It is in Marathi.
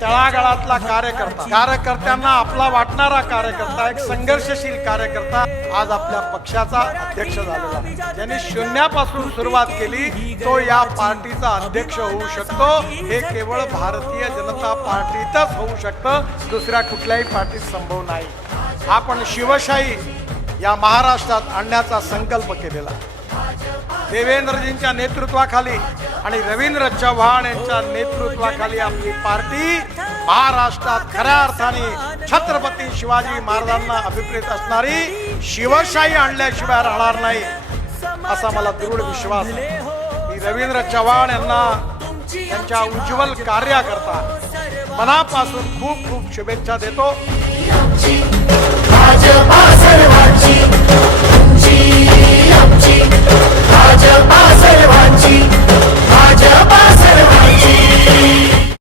तळागाळातला कार्यकर्ता कार्यकर्त्यांना आपला वाटणारा कार्यकर्ता एक संघर्षशील कार्यकर्ता आज आपल्या पक्षाचा अध्यक्ष झालेला. ज्यांनी शून्यापासून सुरुवात केली तो या पार्टीचा अध्यक्ष होऊ शकतो हे केवळ भारतीय जनता पार्टीतच होऊ शकतं दुसऱ्या कुठल्याही पार्टीत संभव नाही आपण शिवशाही या महाराष्ट्रात आणण्याचा संकल्प केलेला. देवेंद्रजींच्या नेतृत्वाखाली आणि रवींद्र चव्हाण यांच्या नेतृत्वाखाली आपली पार्टी महाराष्ट्रात खऱ्या अर्थाने छत्रपती शिवाजी महाराजांना अभिप्रेत असणारी शिवशाही आणल्याशिवाय राहणार नाही असा मला दृढ विश्वास आहे. मी रवींद्र चव्हाण यांना त्यांच्या उज्ज्वल कार्याकरता मनापासून खूप खूप शुभेच्छा देतो.